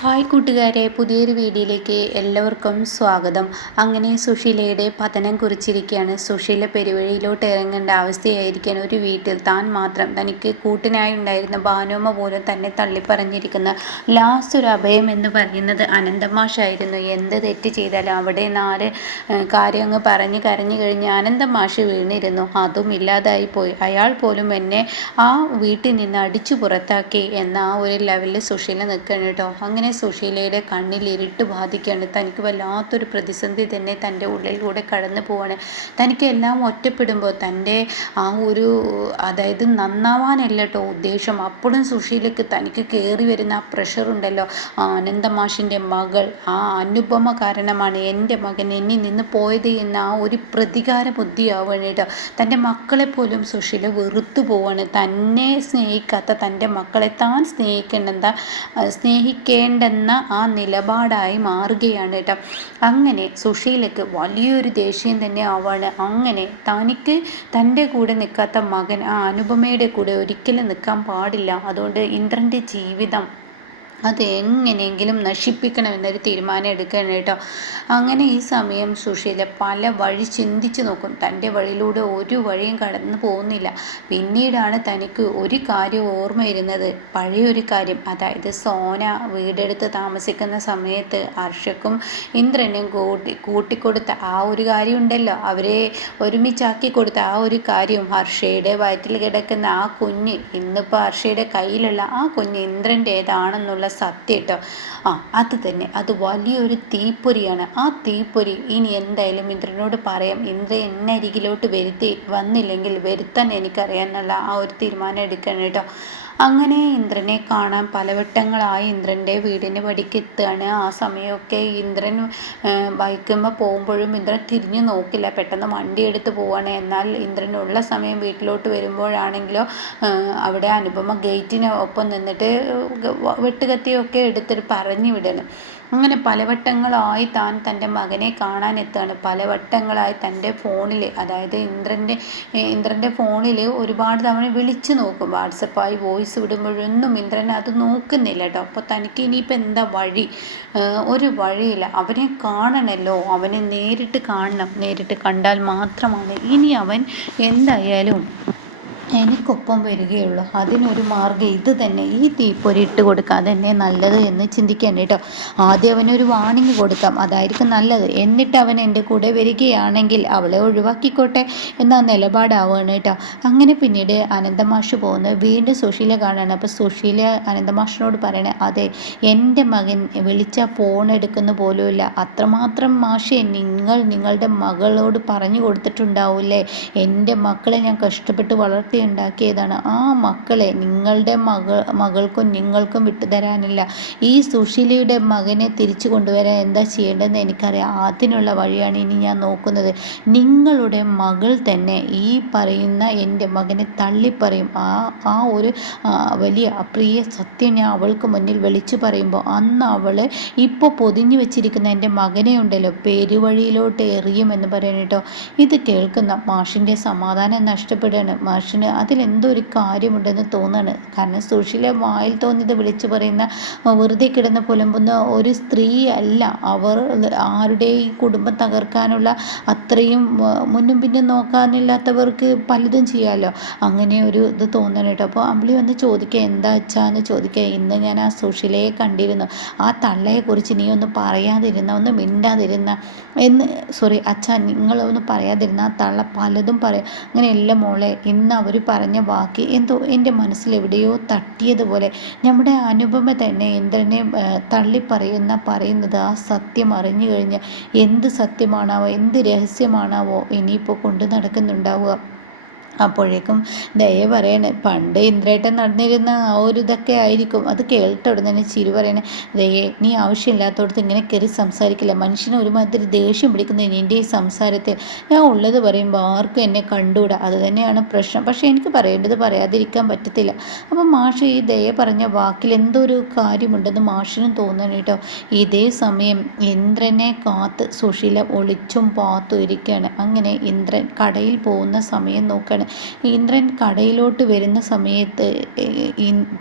Hi കൂട്ടുകാരെ പുതിയൊരു വീഡിയോയിലേക്ക് എല്ലാവർക്കും സ്വാഗതം. അങ്ങനെ സുശീലയുടെ പതനം കുറിച്ചിരിക്കുകയാണ് സുശീല പെരുവഴിയിലോട്ട് ഇറങ്ങേണ്ട അവസ്ഥയായിരിക്കാൻ ഒരു വീട്ടിൽ താൻ മാത്രം തനിക്ക് കൂട്ടിനായി ഉണ്ടായിരുന്ന ഭാനുമ്മ പോലും തന്നെ തള്ളിപ്പറഞ്ഞിരിക്കുന്ന ലാസ്റ്റ് ഒരു അഭയം എന്ന് പറയുന്നത് അനന്തമാഷായിരുന്നു. എന്ത് തെറ്റ് ചെയ്താലും അവിടെ നാല് കാര്യം അങ്ങ് പറഞ്ഞ് കരഞ്ഞു കഴിഞ്ഞ് അനന്തമാഷ് വീണിരുന്നു. അതും ഇല്ലാതായി പോയി. അയാൾ പോലും എന്നെ ആ വീട്ടിൽ നിന്ന് അടിച്ചു പുറത്താക്കി എന്ന ആ ഒരു ലെവലിൽ സുശീല നിൽക്കണം കേട്ടോ. അങ്ങനെ സുശീലയുടെ കണ്ണിൽ ഇരുട്ട് ബാധിക്കുകയാണ്. തനിക്ക് വല്ലാത്തൊരു പ്രതിസന്ധി തന്നെ തന്റെ ഉള്ളിലൂടെ കടന്നു പോവാണ്. തനിക്ക് എല്ലാം ഒറ്റപ്പെടുമ്പോൾ തന്റെ ആ ഒരു അതായത് നന്നാവാനല്ല കേട്ടോ ഉദ്ദേശം. അപ്പോഴും സുശീലയ്ക്ക് തനിക്ക് കയറി വരുന്ന ആ പ്രഷർ ഉണ്ടല്ലോ. ആ അനന്തമാഷിന്റെ മകൾ ആ അനുപമ കാരണമാണ് എന്റെ മകൻ എന്നിൽ നിന്ന് പോയത് എന്ന ആ ഒരു പ്രതികാര ബുദ്ധിയാവുകയാണ് കേട്ടോ തന്റെ മക്കളെ പോലും സുശീല വെറുത്തു പോവാണ്. തന്നെ സ്നേഹിക്കാത്ത തന്റെ മക്കളെ താൻ സ്നേഹിക്കേണ്ട സ്നേഹിക്കേണ്ട സ്നേഹിക്കേണ്ടെന്ന ആ നിലപാടായി മാറുകയാണ് കേട്ടോ. അങ്ങനെ സുശീലയ്ക്ക് വലിയൊരു ദേഷ്യം തന്നെ ആവാണ് അങ്ങനെ തനിക്ക് തന്റെ കൂടെ നിൽക്കാത്ത മകൻ ആ അനുപമയുടെ കൂടെ ഒരിക്കലും നിൽക്കാൻ പാടില്ല. അതുകൊണ്ട് ഇന്ദ്രന്റെ ജീവിതം അത് എങ്ങനെയെങ്കിലും നശിപ്പിക്കണമെന്നൊരു തീരുമാനം എടുക്കണം കേട്ടോ. അങ്ങനെ ഈ സമയം സുശീല പല വഴി ചിന്തിച്ചു നോക്കും. തന്റെ വഴിയിലൂടെ ഒരു വഴിയും കടന്നു പോകുന്നില്ല. പിന്നീടാണ് തനിക്ക് ഒരു കാര്യം ഓർമ്മ വരുന്നത് പഴയൊരു കാര്യം. അതായത് സോന വീടെടുത്ത് താമസിക്കുന്ന സമയത്ത് ഹർഷക്കും ഇന്ദ്രനും കൂട്ടി കൂട്ടിക്കൊടുത്ത ആ ഒരു കാര്യം ഉണ്ടല്ലോ അവരെ ഒരുമിച്ചാക്കി കൊടുത്ത ആ ഒരു കാര്യം ഹർഷയുടെ വയറ്റിൽ കിടക്കുന്ന ആ കുഞ്ഞ് ഇന്നിപ്പോൾ ഹർഷയുടെ കയ്യിലുള്ള ആ കുഞ്ഞ് ഇന്ദ്രന്റേതാണെന്നുള്ള സത്യം കേട്ടോ. ആ അത് തന്നെ. അത് വലിയൊരു തീപ്പൊരിയാണ്. ആ തീപ്പൊരി ഇനി എന്തായാലും ഇന്ദ്രനോട് പറയാം. ഇന്ദ്ര എന്നെ അരികിലോട്ട് വരുത്തി വന്നില്ലെങ്കിൽ വരുത്താൻ എനിക്കറിയാമെന്നുള്ള ആ ഒരു തീരുമാനം എടുക്കണം കേട്ടോ. അങ്ങനെ ഇന്ദ്രനെ കാണാൻ പലവട്ടങ്ങളായി ഇന്ദ്രന്റെ വീടിന് പടിക്ക് എത്തുകയാണ് ആ സമയമൊക്കെ ഇന്ദ്രൻ ബൈക്കുമ്പോൾ പോകുമ്പോഴും ഇന്ദ്രൻ തിരിഞ്ഞു നോക്കില്ല. പെട്ടെന്ന് വണ്ടി എടുത്ത് പോവുകയാണ് എന്നാൽ ഇന്ദ്രനുള്ള സമയം വീട്ടിലോട്ട് വരുമ്പോഴാണെങ്കിലോ അവിടെ അനുപമ ഗേറ്റിന് ഒപ്പം നിന്നിട്ട് വെട്ടുകത്തിയൊക്കെ എടുത്തിട്ട് പറഞ്ഞു വിടണം. അങ്ങനെ പലവട്ടങ്ങളായി താൻ തന്റെ മകനെ കാണാൻ എത്തുകയാണ് പലവട്ടങ്ങളായി തന്റെ ഫോണിൽ അതായത് ഇന്ദ്രന്റെ ഇന്ദ്രന്റെ ഫോണിൽ ഒരുപാട് തവണ വിളിച്ചു നോക്കും. വാട്സപ്പായി വോയിസ് വിടുമ്പോഴൊന്നും ഇന്ദ്രൻ അത് നോക്കുന്നില്ല കേട്ടോ. അപ്പോൾ തനിക്ക് ഇനിയിപ്പോൾ എന്താ വഴി? ഒരു വഴിയില്ല. അവനെ കാണണമല്ലോ അവനെ നേരിട്ട് കാണണം. നേരിട്ട് കണ്ടാൽ മാത്രമാണ് ഇനി അവൻ എന്തായാലും എനിക്കൊപ്പം വരികയുള്ളൂ. അതിനൊരു മാർഗം ഇത് തന്നെ. ഈ തീപ്പൊരി ഇട്ട് കൊടുക്കാം അതന്നെ നല്ലത് എന്ന് ചിന്തിക്കാൻ കേട്ടോ. ആദ്യം അവനൊരു വാണിംഗ് കൊടുക്കാം. അതായിരിക്കും നല്ലത്. എന്നിട്ട് അവൻ എന്റെ കൂടെ വരികയാണെങ്കിൽ അവളെ ഒഴിവാക്കിക്കോട്ടെ എന്ന നിലപാടാവുകയാണ് കേട്ടോ. അങ്ങനെ പിന്നീട് അനന്തമാഷ് പോകുന്നത് വീണ്ടും സുശീല കാണാണ്. അപ്പോൾ സുശീല അനന്തമാഷിനോട് പറയണേ അതെ എന്റെ മകൻ വിളിച്ച ഫോൺ എടുക്കുന്ന പോലുമില്ല. അത്രമാത്രം മാഷെ നിങ്ങൾ നിങ്ങളുടെ മകളോട് പറഞ്ഞു കൊടുത്തിട്ടുണ്ടാവില്ലേ? എന്റെ മക്കളെ ഞാൻ കഷ്ടപ്പെട്ട് വളർത്തി ഉണ്ടാക്കിയതാണ്. ആ മക്കളെ നിങ്ങളുടെ മകൾ മകൾക്കും നിങ്ങൾക്കും വിട്ടുതരാനില്ല. ഈ സുശീലയുടെ മകനെ തിരിച്ചു കൊണ്ടുവരാൻ എന്താ ചെയ്യേണ്ടതെന്ന് എനിക്കറിയാം. അതിനുള്ള വഴിയാണ് ഇനി ഞാൻ നോക്കുന്നത്. നിങ്ങളുടെ മകൾ തന്നെ ഈ പറയുന്ന എന്റെ മകനെ തള്ളിപ്പറയും. ആ ആ ഒരു വലിയ അപ്രിയ സത്യം ഞാൻ അവൾക്ക് മുന്നിൽ വിളിച്ചു പറയുമ്പോൾ അന്ന് അവൾ ഇപ്പോൾ പൊതിഞ്ഞു വെച്ചിരിക്കുന്ന എന്റെ മകനെ ഉണ്ടല്ലോ പെരുവഴിയിലോട്ട് എറിയുമെന്ന് പറയണേട്ടോ ഇത് കേൾക്കുന്ന മാഷിന്റെ സമാധാനം നഷ്ടപ്പെടുകയാണ്. മാഷിന് അതിലെന്തോ ഒരു കാര്യമുണ്ടെന്ന് തോന്നുകയാണ് കാരണം സുഷിലെ വായിൽ തോന്നിയത് വിളിച്ചു പറയുന്ന വെറുതെ കിടന്ന് പുലമ്പുന്ന ഒരു സ്ത്രീ അല്ല അവർ. ആരുടെ ഈ കുടുംബം തകർക്കാനുള്ള അത്രയും മുന്നും പിന്നും നോക്കാനില്ലാത്തവർക്ക് പലതും ചെയ്യാമല്ലോ അങ്ങനെ ഒരു ഇത് തോന്നണം കേട്ടോ. അപ്പോൾ അമ്പിളി വന്ന് ചോദിക്കുക എന്താ അച്ഛാന്ന് ചോദിക്കുക. ഇന്ന് ഞാൻ ആ സുഷിലയെ കണ്ടിരുന്നു. ആ തള്ളയെക്കുറിച്ച് നീ ഒന്ന് പറയാതിരുന്ന ഒന്ന് മിണ്ടാതിരുന്ന എന്ന് സോറി അച്ഛാ നിങ്ങളൊന്ന് പറയാതിരുന്ന ആ തള്ള പലതും പറയാം. അങ്ങനെയല്ല മോളെ ഇന്ന് അവർ പറഞ്ഞ വാക്ക് എന്തോ എന്റെ മനസ്സിലെവിടെയോ തട്ടിയതുപോലെ നമ്മുടെ അനുപമ തന്നെ ഇന്ദ്രനെ തള്ളിപ്പറയുന്ന പറയുന്നത് ആ സത്യം അറിഞ്ഞു കഴിഞ്ഞ് എന്ത് സത്യമാണാവോ എന്ത് രഹസ്യമാണാവോ ഇനിയിപ്പോൾ കൊണ്ടു നടക്കുന്നുണ്ടാവുക. അപ്പോഴേക്കും ദയ പറയണേ പണ്ട് ഇന്ദ്രേട്ടൻ നടന്നിരുന്ന ആ ഒരു ഇതൊക്കെ ആയിരിക്കും. അത് കേട്ട ഉടനെ ചിരി പറയണേ ദയെ നീ ആവശ്യമില്ലാത്തടത്ത് ഇങ്ങനെ കയറി സംസാരിക്കില്ല. മനുഷ്യന് ഒരുമാതിരി ദേഷ്യം പിടിക്കുന്ന നിന്റെ ഈ സംസാരത്തിൽ ഞാൻ ഉള്ളത് പറയുമ്പോൾ ആർക്കും എന്നെ കണ്ടുകൂടാ അത് തന്നെയാണ് പ്രശ്നം. പക്ഷേ എനിക്ക് പറയേണ്ടത് പറയാതിരിക്കാൻ പറ്റത്തില്ല. അപ്പം മാഷ് ഈ ദയ പറഞ്ഞ വാക്കിൽ എന്തോ ഒരു കാര്യമുണ്ടെന്ന് മാഷിനും തോന്നണം കേട്ടോ. ഇതേ സമയം ഇന്ദ്രനെ കാത്ത് സുശീല ഒളിച്ചും പാത്തും ഇരിക്കുകയാണ് അങ്ങനെ ഇന്ദ്രൻ കടയിൽ പോകുന്ന സമയം നോക്കുകയാണ് ഇന്ദ്രൻ കടയിലോട്ട് വരുന്ന സമയത്ത്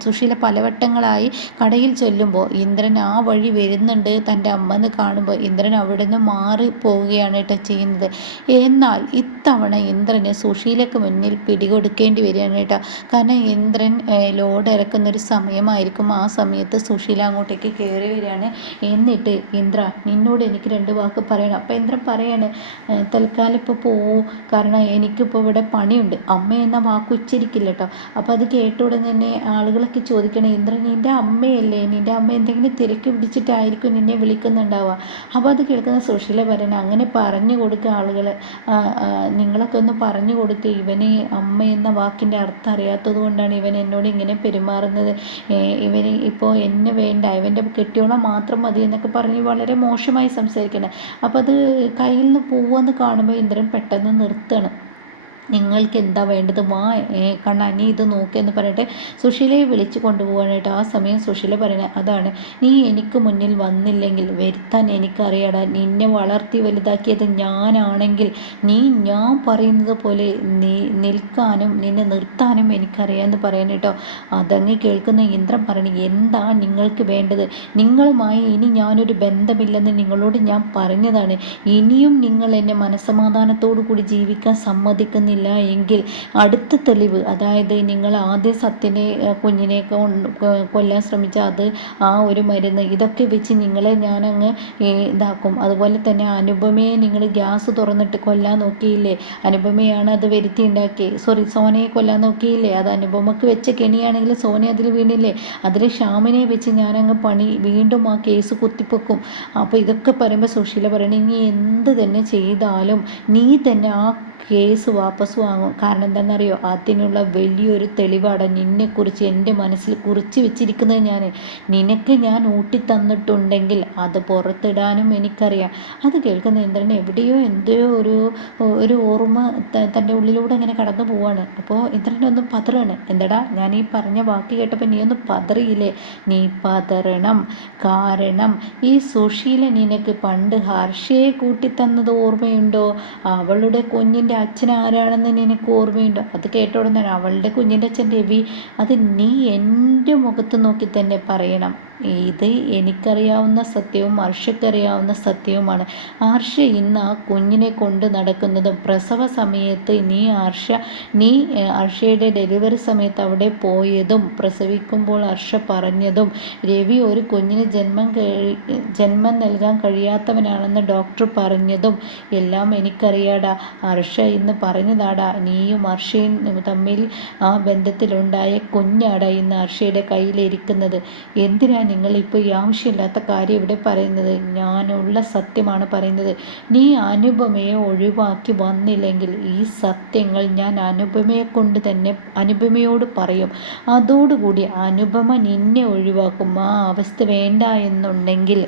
സുശീല പലവട്ടങ്ങളായി കടയിൽ ചൊല്ലുമ്പോൾ ഇന്ദ്രൻ ആ വഴി വരുന്നുണ്ട് തന്റെ അമ്മ എന്ന് കാണുമ്പോൾ ഇന്ദ്രൻ അവിടെ നിന്ന് മാറി പോവുകയാണ് കേട്ടോ ചെയ്യുന്നത്. എന്നാൽ ഇത്തവണ ഇന്ദ്രന് സുശീലക്ക് മുന്നിൽ പിടികൊടുക്കേണ്ടി വരികയാണ് കേട്ടോ കാരണം ഇന്ദ്രൻ ലോഡ് ഇറക്കുന്ന ഒരു സമയമായിരിക്കും. ആ സമയത്ത് സുശീല അങ്ങോട്ടേക്ക് കയറി വരികയാണ്. എന്നിട്ട് ഇന്ദ്ര നിന്നോട് എനിക്ക് രണ്ട് വാക്ക് പറയണം. അപ്പോൾ ഇന്ദ്രൻ പറയാണ് തൽക്കാലം ഇപ്പോൾ പോവൂ. കാരണം എനിക്കിപ്പോൾ ഇവിടെ പണിയുണ്ട്. അമ്മ എന്ന വാക്ക് ഉച്ചരിക്കില്ല കേട്ടോ അപ്പോൾ അത് കേട്ട ഉടനെ തന്നെ ആളുകളൊക്കെ ചോദിക്കണം ഇന്ദ്രൻ നിന്റെ അമ്മയല്ലേ? നിന്റെ അമ്മ എന്തെങ്കിലും തിരക്ക് പിടിച്ചിട്ടായിരിക്കും നിന്നെ വിളിക്കുന്നുണ്ടാവുക. അപ്പോൾ അത് കേൾക്കുന്ന സുശീല പറയണം അങ്ങനെ പറഞ്ഞു കൊടുക്കുക ആളുകൾ നിങ്ങളൊക്കെ ഒന്ന് പറഞ്ഞു കൊടുക്കുക ഇവന് അമ്മ എന്ന വാക്കിന്റെ അർത്ഥം അറിയാത്തത് കൊണ്ടാണ് ഇവൻ എന്നോട് ഇങ്ങനെ പെരുമാറുന്നത്. ഇവന് ഇപ്പോൾ എന്നെ വേണ്ട. ഇവന്റെ കെട്ടിയോളം മാത്രം മതി എന്നൊക്കെ പറഞ്ഞ് വളരെ മോശമായി സംസാരിക്കണം. അപ്പോൾ അത് കയ്യിൽ നിന്ന് പോവുമെന്ന് കാണുമ്പോൾ ഇന്ദ്രൻ പെട്ടെന്ന് നിർത്തണം. നിങ്ങൾക്ക് എന്താ വേണ്ടത്? വാ കണ്ണ നീ ഇത് നോക്കിയെന്ന് പറഞ്ഞിട്ട് സുശീലയെ വിളിച്ചു കൊണ്ടുപോകാനായിട്ട് ആ സമയം സുശീല പറയണേ അതാണ്. നീ എനിക്ക് മുന്നിൽ വന്നില്ലെങ്കിൽ വരുത്താൻ എനിക്കറിയാടാ. നിന്നെ വളർത്തി വലുതാക്കിയത് ഞാനാണെങ്കിൽ നീ ഞാൻ പറയുന്നത് പോലെ നീ നിൽക്കാനും നിന്നെ നിർത്താനും എനിക്കറിയാമെന്ന് പറയാൻ കേട്ടോ. അതങ്ങ് കേൾക്കുന്ന ഇന്ദ്രൻ പറഞ്ഞു എന്താ നിങ്ങൾക്ക് വേണ്ടത്? നിങ്ങളുമായി ഇനി ഞാനൊരു ബന്ധമില്ലെന്ന് നിങ്ങളോട് ഞാൻ പറഞ്ഞതാണ്. ഇനിയും നിങ്ങൾ എന്നെ മനസ്സമാധാനത്തോടു കൂടി ജീവിക്കാൻ സമ്മതിക്കുന്നില്ല. ഇല്ല എങ്കിൽ അടുത്ത തെളിവ് അതായത് നിങ്ങൾ ആദ്യ സത്യനെ കുഞ്ഞിനെ കൊല്ലാൻ ശ്രമിച്ച അത് ആ ഒരു മരുന്ന് ഇതൊക്കെ വെച്ച് നിങ്ങളെ ഞാനങ്ങ് ഇതാക്കും. അതുപോലെ തന്നെ അനുപമയെ നിങ്ങൾ ഗ്യാസ് തുറന്നിട്ട് കൊല്ലാൻ നോക്കിയില്ലേ? അനുപമയാണ് അത് വരുത്തി ഉണ്ടാക്കി സോറി സോനയെ കൊല്ലാൻ നോക്കിയില്ലേ? അത് അനുപമക്ക് വെച്ച കെണിയാണെങ്കിൽ സോന അതിൽ വീണില്ലേ? അതിൽ ഷ്യാമിനെ വെച്ച് ഞാനങ്ങ് പണി വീണ്ടും ആ കേസ് കുത്തിപ്പൊക്കും അപ്പോൾ ഇതൊക്കെ പറയുമ്പോൾ സുശീല പറയണേ നീ എന്ത് തന്നെ ചെയ്താലും നീ തന്നെ ആ കേസ് വാപ്പസ് വാങ്ങും. കാരണം എന്താണെന്നറിയോ? അതിനുള്ള വലിയൊരു തെളിവാണ് നിന്നെക്കുറിച്ച് എന്റെ മനസ്സിൽ കുറിച്ച് വെച്ചിരിക്കുന്നത് ഞാൻ നിനക്ക് ഞാൻ ഊട്ടി തന്നിട്ടുണ്ടെങ്കിൽ അത് പുറത്തിടാനും എനിക്കറിയാം. അത് കേൾക്കുന്ന ഇന്ദ്രൻ എവിടെയോ എന്തോ ഒരു ഒരു ഓർമ്മ തന്റെ ഉള്ളിലൂടെ ഇങ്ങനെ കടന്നു പോവാണ്. അപ്പോൾ ഇന്ദ്രൻ ഒന്ന് പതറാണ്. എന്തടാ ഞാൻ ഈ പറഞ്ഞ വാക്ക് കേട്ടപ്പോൾ നീ ഒന്ന് പതറിയില്ലേ? നീ പതറണം. കാരണം ഈ സുശീല നിനക്ക് പണ്ട് ഹർഷയെ കൂട്ടി തന്നത് ഓർമ്മയുണ്ടോ? അവളുടെ കുഞ്ഞിന്റെ അച്ഛൻ ആരാണെന്ന് നിനക്ക് ഓർമ്മയുണ്ടോ. അത് കേട്ട ഉടനെ അവളുടെ കുഞ്ഞിന്റെ അച്ഛൻ രവി അത് നീ എന്റെ മുഖത്ത് നോക്കി തന്നെ പറയണം. ഇത് എനിക്കറിയാവുന്ന സത്യവും അറിയാവുന്ന സത്യവുമാണ്. ആർഷ ഇന്ന് ആ കുഞ്ഞിനെ കൊണ്ട് നടക്കുന്നതും പ്രസവ സമയത്ത് നീ ആർഷ നീ അർഷയുടെ ഡെലിവറി സമയത്ത് അവിടെ പോയതും പ്രസവിക്കുമ്പോൾ അർഷ പറഞ്ഞതും രവി ഒരു കുഞ്ഞിന് ജന്മം ജന്മം നൽകാൻ കഴിയാത്തവനാണെന്ന് ഡോക്ടർ പറഞ്ഞതും എല്ലാം എനിക്കറിയാടാ. അർഷ ഇന്ന് പറഞ്ഞതാടാ. നീയും അർഷയും തമ്മിൽ ആ ബന്ധത്തിലുണ്ടായ കുഞ്ഞാടാ ഇന്ന് അർഷയുടെ കയ്യിലിരിക്കുന്നത്. എന്തിനാ നിങ്ങൾ ഇപ്പോൾ ഈ ആവശ്യമില്ലാത്ത കാര്യം ഇവിടെ പറയുന്നത് ഞാനുള്ള സത്യമാണ് പറയുന്നത്. നീ അനുപമയെ ഒഴിവാക്കി വന്നില്ലെങ്കിൽ ഈ സത്യങ്ങൾ ഞാൻ അനുപമയെ കൊണ്ട് തന്നെ അനുപമയോട് പറയും. അതോടുകൂടി അനുപമ നിന്നെ ഒഴിവാക്കും. ആ അവസ്ഥ വേണ്ട എന്നുണ്ടെങ്കിൽ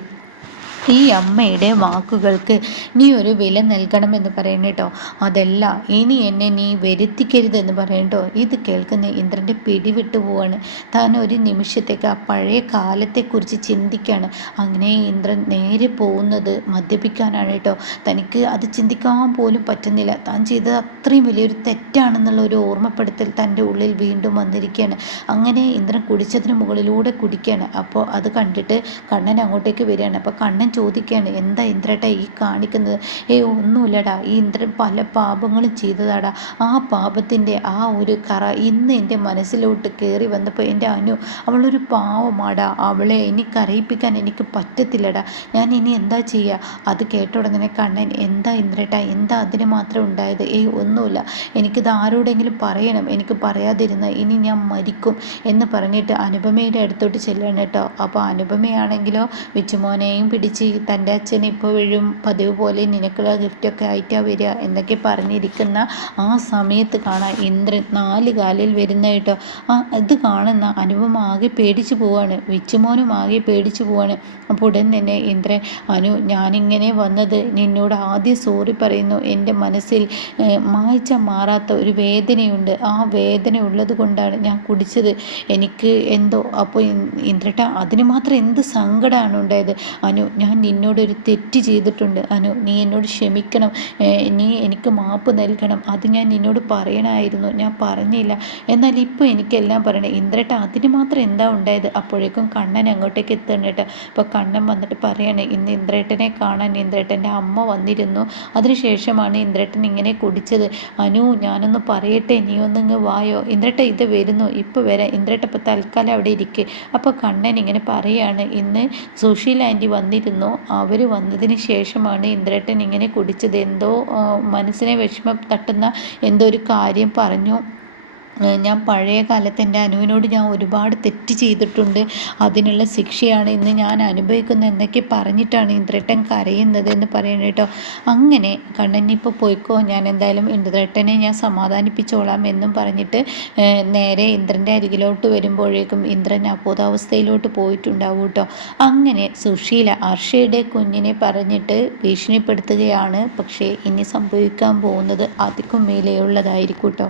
ഈ അമ്മയുടെ വാക്കുകൾക്ക് നീ ഒരു വില നൽകണമെന്ന് പറയണം കേട്ടോ അതല്ല ഇനി എന്നെ നീ വരുത്തിക്കരുതെന്ന് പറയണ്ടോ ഇത് കേൾക്കുന്ന ഇന്ദ്രന്റെ പിടിവിട്ടു പോവാണ്. താൻ ഒരു നിമിഷത്തേക്ക് ആ പഴയ കാലത്തെക്കുറിച്ച് ചിന്തിക്കുകയാണ് അങ്ങനെ ഇന്ദ്രൻ നേരെ പോകുന്നത് മദ്യപിക്കാനാണ് കേട്ടോ തനിക്ക് അത് ചിന്തിക്കാൻ പോലും പറ്റുന്നില്ല. താൻ ചെയ്തത് അത്രയും വലിയൊരു തെറ്റാണെന്നുള്ള ഒരു ഓർമ്മപ്പെടുത്തൽ തന്റെ ഉള്ളിൽ വീണ്ടും വന്നിരിക്കുകയാണ്. അങ്ങനെ ഇന്ദ്രൻ കുടിച്ചതിന് മുകളിലൂടെ കുടിക്കുകയാണ്. അപ്പോൾ അത് കണ്ടിട്ട് കണ്ണൻ അങ്ങോട്ടേക്ക് വരികയാണ്. അപ്പോൾ കണ്ണൻ ചോദിക്കുകയാണ് എന്താ ഇന്ദ്രേട്ടാ ഈ കാണിക്കുന്നത്? ഏ ഒന്നുമില്ലടാ ഈ ഇന്ദ്രൻ പല പാപങ്ങളും ചെയ്തതാടാ. ആ പാപത്തിന്റെ ആ ഒരു കറ ഇന്ന് എന്റെ മനസ്സിലോട്ട് കയറി വന്നപ്പോൾ എന്റെ അനു അവളൊരു പാവമാടാ. അവളെ ഇനി കറയിപ്പിക്കാൻ എനിക്ക് പറ്റത്തില്ലടാ. ഞാൻ ഇനി എന്താ ചെയ്യുക? അത് കേട്ട ഉടനെ കണ്ണൻ എന്താ ഇന്ദ്രേട്ടാ എന്താ അതിന് മാത്രം ഉണ്ടായത്? ഏയ് ഒന്നുമില്ല. എനിക്കിത് ആരോടെങ്കിലും പറയണം. എനിക്ക് പറയാതിരുന്ന ഇനി ഞാൻ മരിക്കും. എന്ന് പറഞ്ഞിട്ട് അനുപമയുടെ അടുത്തോട്ട് ചെല്ലണം കേട്ടോ. അപ്പോൾ അനുപമയാണെങ്കിലോ വിച്ചുമോനെയും പിടിച്ച് തന്റെ അച്ഛൻ ഇപ്പോൾ വീഴും. പതിവ് പോലെ നിനക്കുള്ള ഗിഫ്റ്റൊക്കെ ആയിട്ടാണ് വരിക എന്നൊക്കെ പറഞ്ഞിരിക്കുന്ന ആ സമയത്ത് കാണാൻ ഇന്ദ്രൻ നാല് കാലിൽ വരുന്ന കേട്ടോ. ആ ഇത് കാണുന്ന അനുപം ആകെ പേടിച്ചു പോവാണ്. വിച്ചുമോനും ആകെ പേടിച്ചു പോവാണ്. അപ്പോൾ ഉടൻ തന്നെ ഇന്ദ്രൻ അനു ഞാനിങ്ങനെ വന്നത് നിന്നോട് ആദ്യം സോറി പറയുന്നു. എന്റെ മനസ്സിൽ മായ്ച്ച മാറാത്ത ഒരു വേദനയുണ്ട്. ആ വേദന ഉള്ളത് കൊണ്ടാണ് ഞാൻ കുടിച്ചത്. എനിക്ക് എന്തോ? അപ്പോൾ ഇന്ദ്രട്ട അതിന് മാത്രം എന്ത് സങ്കടമാണ് ഉണ്ടായത്? അനു ഞാൻ ഞാൻ നിന്നോടൊരു തെറ്റ് ചെയ്തിട്ടുണ്ട്. അനു നീ എന്നോട് ക്ഷമിക്കണം. നീ എനിക്ക് മാപ്പ് നൽകണം. അത് ഞാൻ നിന്നോട് പറയണമായിരുന്നു. ഞാൻ പറഞ്ഞില്ല. എന്നാൽ ഇപ്പോൾ എനിക്കെല്ലാം പറയണേ. ഇന്ദ്രട്ട അതിന് മാത്രം എന്താ ഉണ്ടായത്? അപ്പോഴേക്കും കണ്ണൻ അങ്ങോട്ടേക്ക് എത്തുന്നുണ്ട് അപ്പോൾ കണ്ണൻ വന്നിട്ട് പറയണേ ഇന്ന് ഇന്ദ്രേട്ടനെ കാണാൻ ഇന്ദ്രേട്ടന്റെ അമ്മ വന്നിരുന്നു. അതിനുശേഷമാണ് ഇന്ദ്രേട്ടൻ ഇങ്ങനെ കുടിച്ചത്. അനു ഞാനൊന്ന് പറയട്ടെ. നീ ഒന്നിങ്ങ് വായോ. ഇന്ദ്രട്ട ഇത് വരുന്നു. ഇപ്പോൾ വരാം. ഇന്ദ്രട്ട ഇപ്പോൾ തൽക്കാലം അവിടെ ഇരിക്കേ. അപ്പോൾ കണ്ണൻ ഇങ്ങനെ പറയാണ് ഇന്ന് സുശീൽ ആന്റി വന്നിരുന്നു. അവർ വന്നതിന് ശേഷമാണ് ഇന്ദ്രേട്ടൻ ഇങ്ങനെ കുടിച്ചത്. എന്തോ മനസ്സിനെ വിഷമം തട്ടുന്ന എന്തോ ഒരു കാര്യം പറഞ്ഞു. ഞാൻ പഴയ കാലത്ത് എന്റെ അനുവിനോട് ഞാൻ ഒരുപാട് തെറ്റ് ചെയ്തിട്ടുണ്ട്. അതിനുള്ള ശിക്ഷയാണ് ഇന്ന് ഞാൻ അനുഭവിക്കുന്നത് എന്നൊക്കെ പറഞ്ഞിട്ടാണ് ഇന്ദ്രട്ടൻ കരയുന്നത് എന്ന് പറയുന്നത് കേട്ടോ. അങ്ങനെ കണ്ണനിപ്പോൾ പോയിക്കോ ഞാൻ എന്തായാലും ഇന്ദ്രട്ടനെ ഞാൻ സമാധാനിപ്പിച്ചോളാം എന്നും പറഞ്ഞിട്ട് നേരെ ഇന്ദ്രന്റെ അരികിലോട്ട് വരുമ്പോഴേക്കും ഇന്ദ്രൻ അബോധാവസ്ഥയിലോട്ട് പോയിട്ടുണ്ടാവും കേട്ടോ. അങ്ങനെ സുശീല അർഷയുടെ കുഞ്ഞിനെ പറഞ്ഞിട്ട് ഭീഷണിപ്പെടുത്തുകയാണ്. പക്ഷേ ഇനി സംഭവിക്കാൻ പോകുന്നത് അതിക്കും മേലെയുള്ളതായിരിക്കും കേട്ടോ.